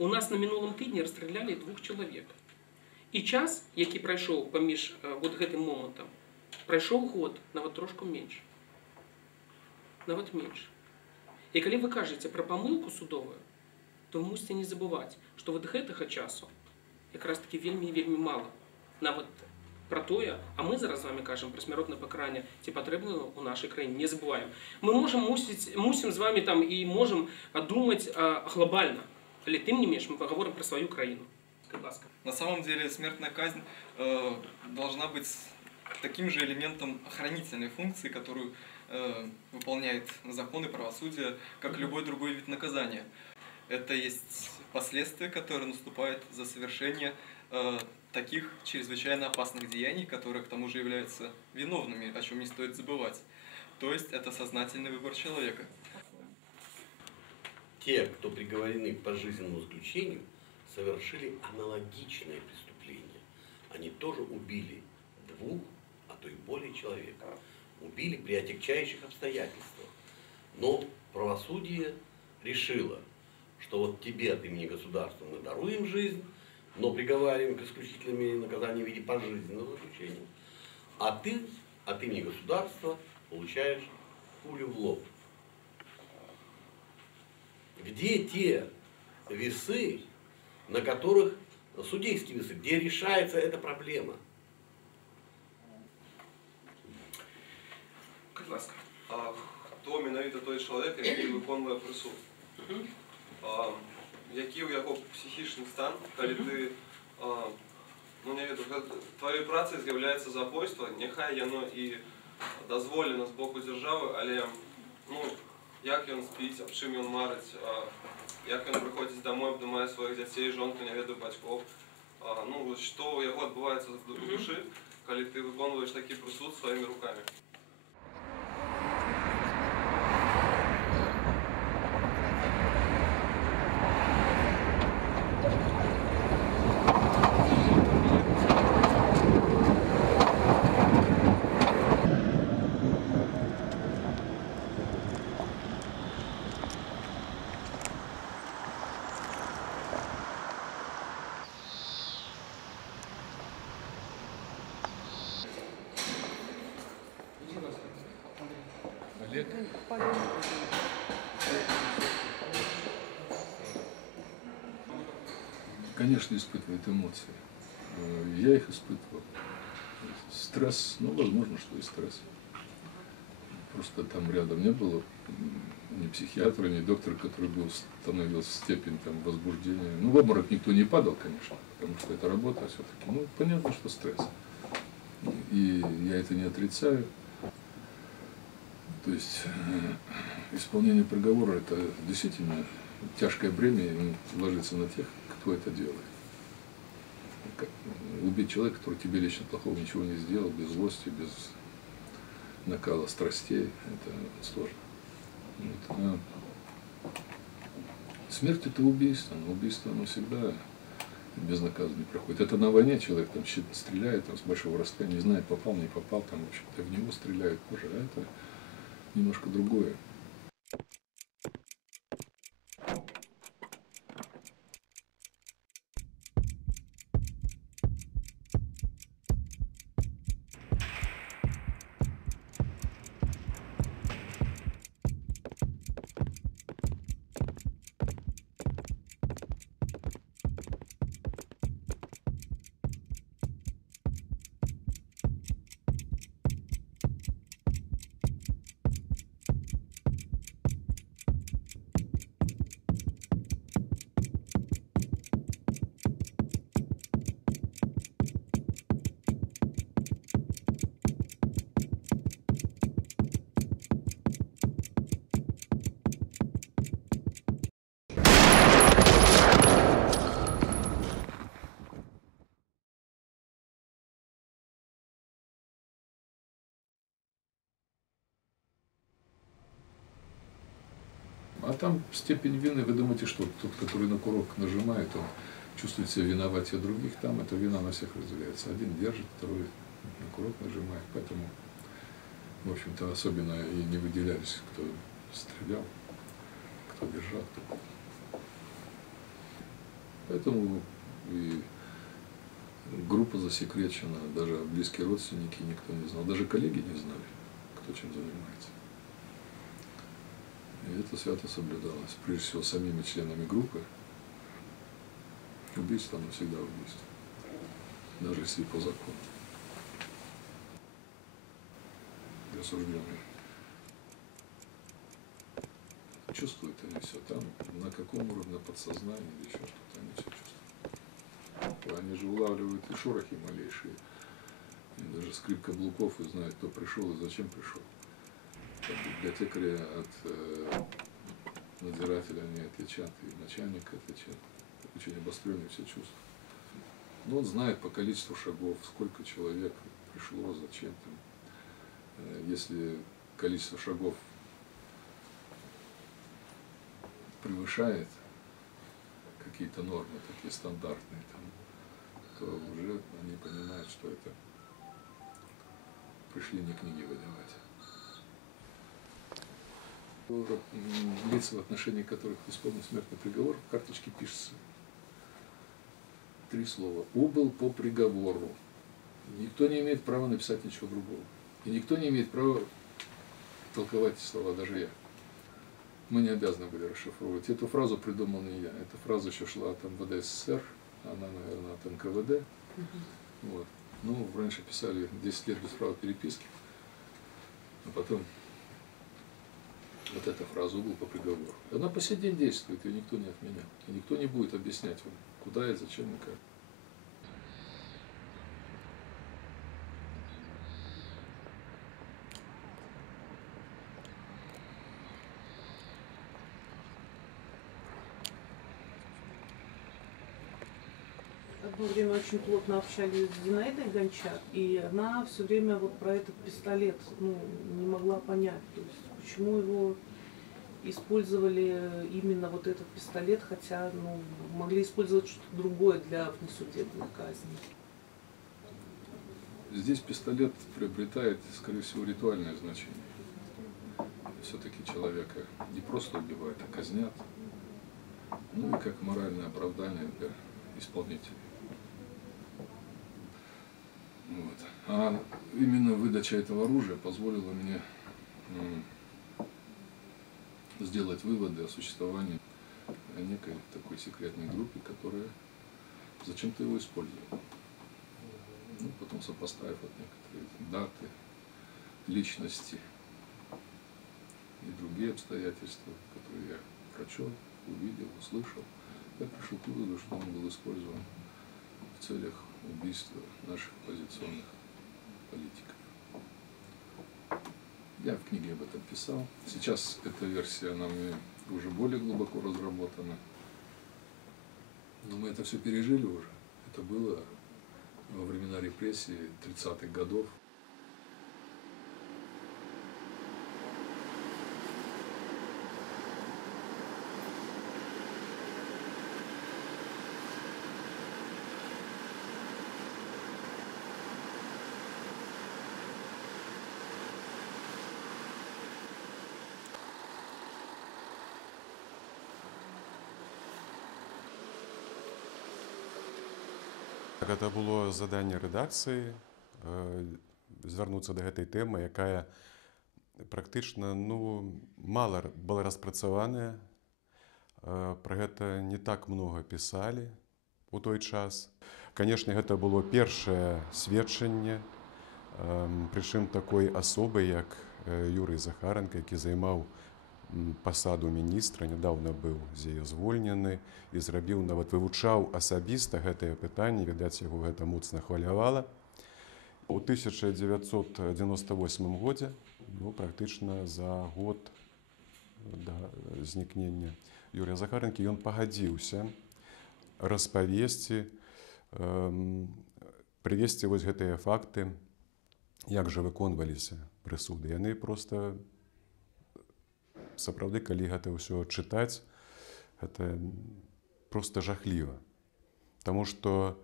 У нас на минулом тижні розстріляли 2 чоловік. І час, який пройшов поміж гэтым моментом, пройшов год, нават трошку менш. Нават менш. І калі вы кажаце пра памылку судовую, то вы мусіце не забываць, што вот гэтага часу якраз таки вельмі і вельмі мала. Нават пра тое, а мы зараз з вами кажам пра смяротнае пакаранне, ці патрэбна ў нашай краіне, не забываем. Мы мусім з вами там і можам думаць глобальна, але тым не менш мы паговорым пра сваю краіну. На самом деле смертная казнь должна быть таким же элементом охранительной функции, которую выполняет закон и правосудие, как любой другой вид наказания. Это есть последствия, которые наступают за совершение таких чрезвычайно опасных деяний, которые к тому же являются виновными, о чем не стоит забывать. То есть это сознательный выбор человека. Те, кто приговорены к пожизненному заключению, совершили аналогичное преступление. Они тоже убили 2, а то и более человек. Убили при отягчающих обстоятельствах. Но правосудие решило, что вот тебе от имени государства мы даруем жизнь, но приговариваем к исключительной мере наказания в виде пожизненного заключения. А ты от имени государства получаешь пулю в лоб. Где те весы, на которых судейские весы, где решается эта проблема? А хто менавіта той чоловік, який виконує присуд? Який у яго психічны стан, калі ты, ну не ведаю, твоей працай з'яўляецца забойства, няхай яно і дазволена з боку дзяржавы, але ну, як ён спіць, аб чым ён марыць, як ён прыходзіць домой, абдымае сваіх дзяцей, жонку, не ведаю, бацькоў, ну, што ў яго адбываецца в душы, калі ты выконваеш такі прысуд сваімі рукамі. Конечно, испытывает эмоции. Я их испытывал. Стресс, ну, возможно, что и стресс. Просто там рядом не было ни психиатра, ни доктора, который бы установил степень там, возбуждения. Ну, в обморок никто не падал, конечно, потому что это работа все-таки. Ну, понятно, что стресс. И я это не отрицаю. То есть исполнение приговора – это действительно тяжкое бремя, и ложится на тех, кто это делает. Убить человека, который тебе лично плохого ничего не сделал, без злости, без накала страстей, это сложно. Вот. Смерть – это убийство, но убийство оно всегда безнаказанно не проходит. Это на войне человек там стреляет там, с большого расстояния, не знает, попал, не попал, там, в общем-то, в него стреляют тоже, а это немножко другое. А там степень вины, вы думаете, что тот, который на курок нажимает, он чувствует себя виноватее других, там эта вина на всех разделяется. Один держит, второй на курок нажимает, поэтому, в общем-то, особенно и не выделялись, кто стрелял, кто держал. Поэтому и группа засекречена, даже близкие родственники никто не знал, даже коллеги не знали, кто чем занимается. И это свято соблюдалось, прежде всего, самими членами группы. Убийство, оно всегда убийство, даже если по закону. И осужденные. Чувствуют они все там, на каком уровне подсознания или еще что-то, они все чувствуют. Они же улавливают и шорохи малейшие, и даже скрип каблуков, и знают, кто пришел и зачем пришел. От библиотекаря от надзирателя они отличат, и начальника отличат. Очень обостренные все чувства. Но он знает по количеству шагов, сколько человек пришло, зачем там. Если количество шагов превышает какие-то нормы, такие стандартные, там, то уже они понимают, что это пришли не книги выдавать. Лица, в отношении которых исполнен смертный приговор, в карточке пишется 3 слова. Убыл по приговору. Никто не имеет права написать ничего другого. И никто не имеет права толковать эти слова, даже я. Мы не обязаны были расшифровывать. Эту фразу придумал не я. Эта фраза еще шла от МВД СССР, она, наверное, от НКВД. Вот. Ну, раньше писали 10 лет без права переписки, а потом вот эта фраза «убыл по приговору». Она по сей день действует, ее никто не отменял. И никто не будет объяснять вам, куда и зачем и как. Одно время очень плотно общались с Зинаидой Гончар, и она все время вот про этот пистолет не могла понять, то есть почему его использовали именно вот этот пистолет, хотя могли использовать что-то другое для внесудебной казни. Здесь пистолет приобретает, скорее всего, ритуальное значение. Все-таки человека не просто убивают, а казнят. Ну и как моральное оправдание для исполнителей. Вот. А именно выдача этого оружия позволила мне сделать выводы о существовании некой такой секретной группе, которая зачем-то его использовала. Ну, потом сопоставив вот некоторые даты, личности и другие обстоятельства, которые я прочел, увидел, услышал, я пришел к выводу, что он был использован в целях убийства наших оппозиционных политиков. Я в книге об этом писал. Сейчас эта версия, она мне уже более глубоко разработана. Но мы это все пережили уже. Это было во времена репрессий 30-х годов. Гэта было заданне рэдакцыі звярнуцца да гэтай тэмы, якая практычна мала была распрацаваная. Пра гэта не так многа пісалі у той час. Канешне, гэта было першае сведчанне, прычым такой асобы, як Юрый Захаранка, які займаў пасаду міністра, нядаўна быў з яе звольнены і зрабіў, нават вывучаў асабіста гэтае пытанне, відаць, яго гэта моцна хвалявала. У 1998 годзе, практычна за год да знікнення Юрія Захаранкі, ён пагадзіўся распавесці, прывесці вось гэтыя факты, як жа выконваліся прысуды. Яны проста сапраўды, калі гэта ўсё чытаць, гэта проста жахліва. Таму што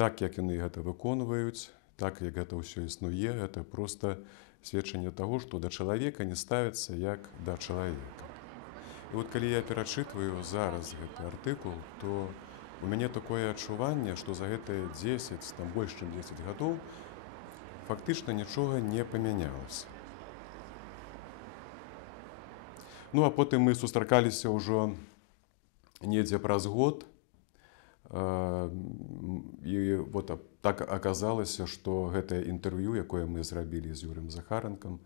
так, як яны гэта выконваюць, так, як гэта ўсё існуе, гэта проста сведчанне таго, што да чалавека не ставіцца як да чалавека. І вот калі я перачытваю зараз гэты артыкул, то у мяне такое адчуванне, што за гэтыя 10, там больш чым 10 гадоў фактычна нічога не памянялася. Ну а потым мы сустракаліся ўжо недзе праз год, і вот так аказалася, што гэтае інтэрв'ю, якое мы зрабілі з Юрыем Захаранкам,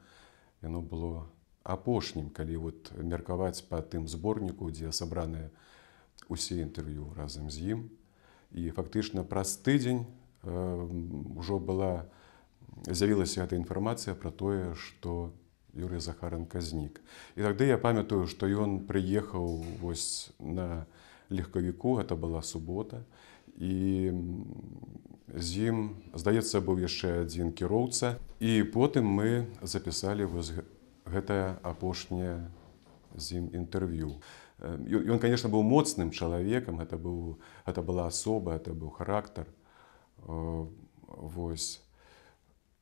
яно было апошнім, калі вот меркаваць па тым зборніку, дзе сабраныя усе інтэрв'ю разам з ім. І фактычна праз тыдзень ўжо з'явілася эта інфармацыя пра тое, што Юрый Захаранка знік. І тады я памятаю, што ён прыехаў вось на легкавіку, гэта была субота, і з ім, здаецца, быў яшчэ адзін кіроўца. І потым мы запісалі вось гэтае апошняе з ім інтэрв'ю. Ён, конечно, быў моцным чалавекам, гэта была асоба, гэта быў характар. Вось.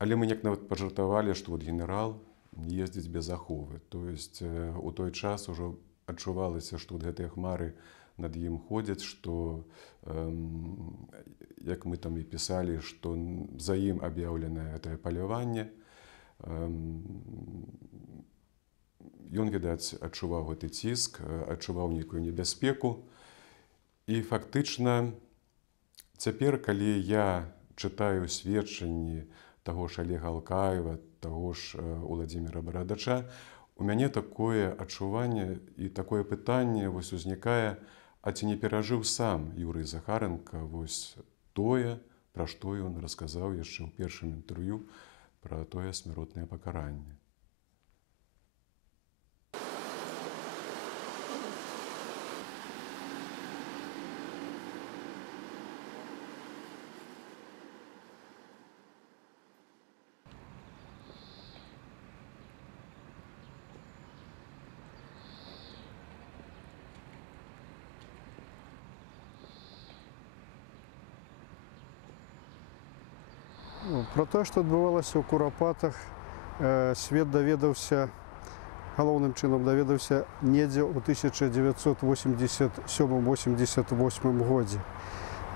Але мы неяк нават пажартавалі, што вот генерал не ездзіць без аховы. То есть у той час ужо адчувалася, што вот гэтыя хмары над ім ходзяць, што, як мы там і пісалі, што за ім аб'яўленае гэтае паляванне. Ён, відаць, адчуваў гэты ціск, адчуваў нейкую небяспеку. І фактычна цяпер, калі я чытаю сведчанні таго ж Олега Алкаева, таго ж Уладзіміра Барадача, у мяне такое адчуванне і такое пытанне вось узнікае, а ці не перажыў сам Юрый Захаранка вось тое, пра што ён расказаў яшчэ ў першым інтэрв'ю пра тое смяротнае пакаранне. Про тое, што адбывалася ў Курапатах, свет даведаўся, галоўным чынам даведаўся недзе ў 1987-88 годзе.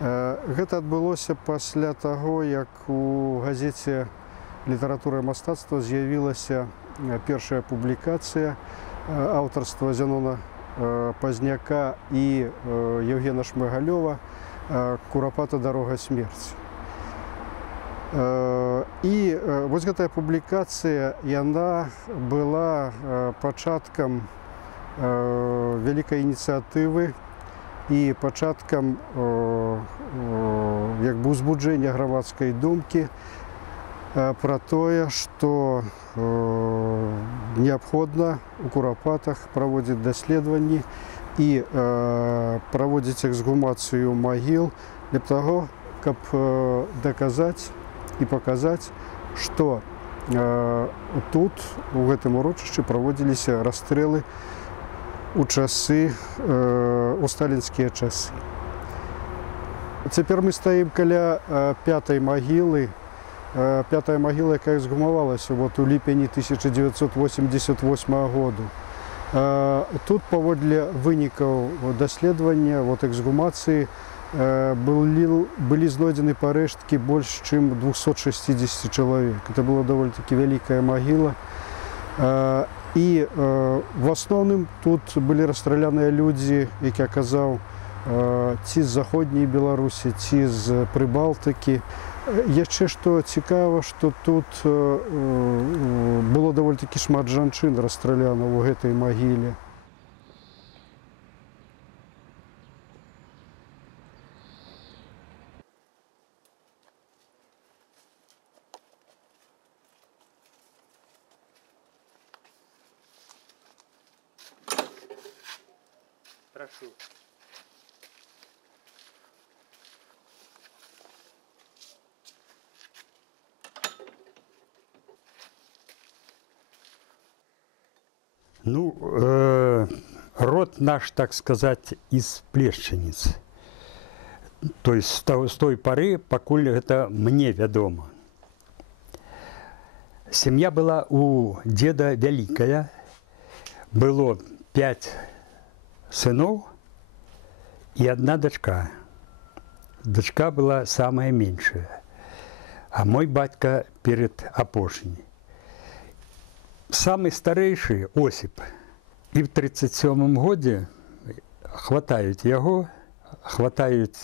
Гэта адбылося пасля таго, як у газеце «Літаратура і мастацтва» з'явілася першая публікацыя аўтарства Зянона Пазняка і Евгена Шмыгалёва «Курапата. Дарога смерці». І вось гэтая публікацыя, яна была пачаткам вялікай ініцыятывы і пачаткам як бы узбуджэння грамадскай думкі пра тое, што неабходна у Курапатах праводзіць даследаванні і праводзіць эксгумацыю магіл для таго, каб даказаць і паказаць, што тут, у гэтым урочышчы, праводзіліся расстрэлы у сталінскія часы. Цяпер мы стаім каля пятай магілы. Пятая магіла, якая эксгумавалася у ліпені 1988 году. Тут, паводле вынікаў даследавання, эксгумацыі, былі знойдзены парэшткі больш чым 260 чалавек. Это была даволі-такі вялікая магіла. І в асноўным тут былі расстраляныя людзі, які аказаў ці з заходняй Беларусі, ці з Прыбалтыкі. Яшчэ што цікава, што тут было даволі-такі шмат жанчын расстраляна ў гэтай магіле. Прошу. Ну, род наш, так сказать, из Плешчаніц. То есть с той поры, пакуль это мне вядома. Семья была у деда вялікая. Было 5 сыноў і 1 дачка. дочка была самая меньшая, а мой батька перед апошний. Самый старейший Осип. И в 37 году хватают его, хватают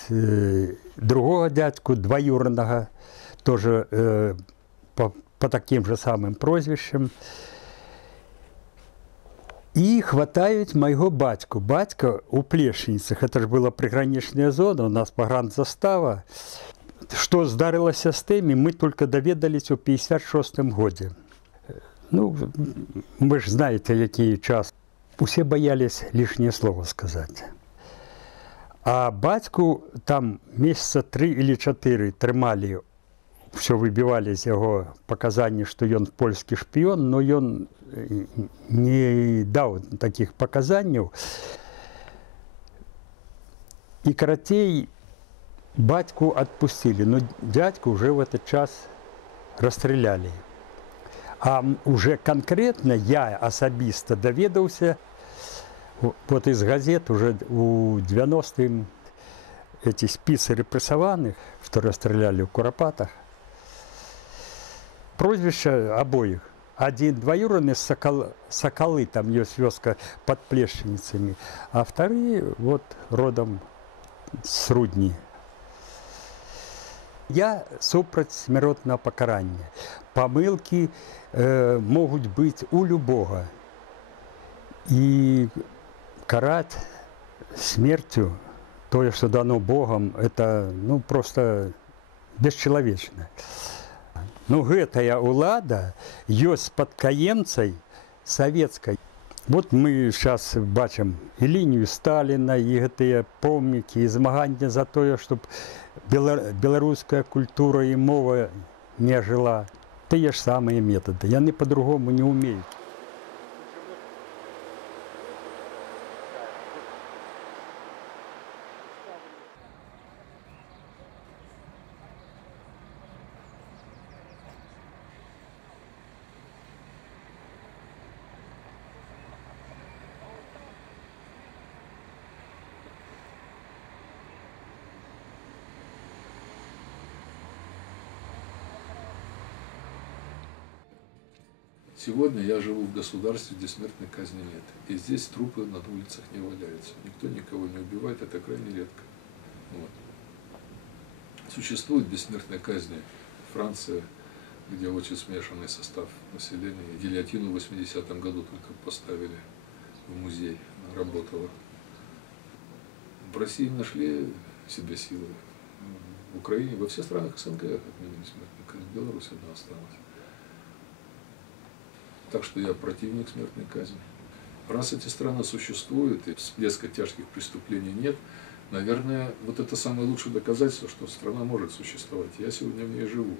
другого дядьку, двоюродного, тоже по таким же самым прозвищам. И хватают моего батьку. Батька у Плешніцах, это же была приграничная зона, у нас погранзастава. Что здарилося с теми, мы только доведались у 56 году. Ну, вы же знаете, який час. Усе боялись лишнее слово сказать. А батьку там месяца 3 или 4 тримали, все выбивали из его показаний, что он польский шпион, но он не дал таких показаний. И коротей батьку отпустили, но дядьку уже в этот час расстреляли. А уже конкретно я особисто доведался, вот из газет уже у 90-м эти спицы репрессованных, что расстреляли в Куропатах, прозвища обоих. Один двоюродный Соколы, там есть вёска под Плешницами, а вторые вот родом с Рудни. Я супраць смяротнага пакарання. Памылкі могуць быць у любога. І караць смерцю тое, што дано Богам, это ну, просто бесчалавечна. Ну, гэтая ўлада ёсць спадкаемцай савецкай. Вот мы сейчас бачым і лінію Сталіна, і гэтыя помнікі, і змаганне за тое, чтобы беларуская культура і мова не жила. Тыя ж самыя метады. Яны по-другому не умеют. Сегодня я живу в государстве, где смертной казни нет. И здесь трупы на улицах не валяются. Никто никого не убивает, это крайне редко. Вот. Существует бессмертная казнь Франция, где очень смешанный состав населения. Гильотину в 80-м году только поставили в музей, она работала. В России нашли себе силы. В Украине, во всех странах СНГ отменили смертную казнь. В Беларуси она осталась. Так что я противник смертной казни. Раз эти страны существуют и всплеска тяжких преступлений нет, наверное, вот это самое лучшее доказательство, что страна может существовать. Я сегодня в ней живу.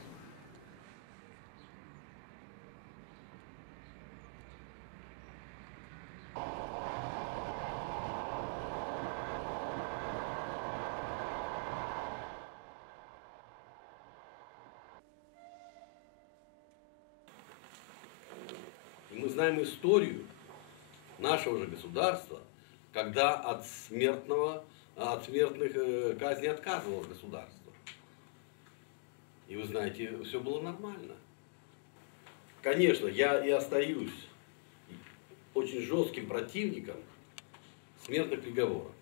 Мы знаем историю нашего же государства, когда от смертных казней отказывалось государство. И вы знаете, все было нормально. Конечно, я и остаюсь очень жестким противником смертных приговоров.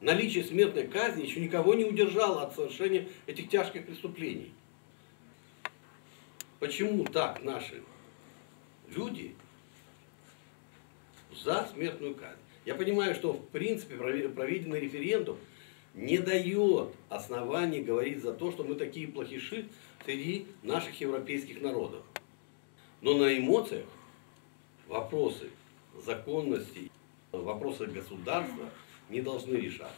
Наличие смертной казни еще никого не удержало от совершения этих тяжких преступлений. Почему так наши люди за смертную казнь? Я понимаю, что в принципе проведенный референдум не дает оснований говорить за то, что мы такие плохиши среди наших европейских народов. Но на эмоциях вопросы законности, вопросы государства не должны решаться.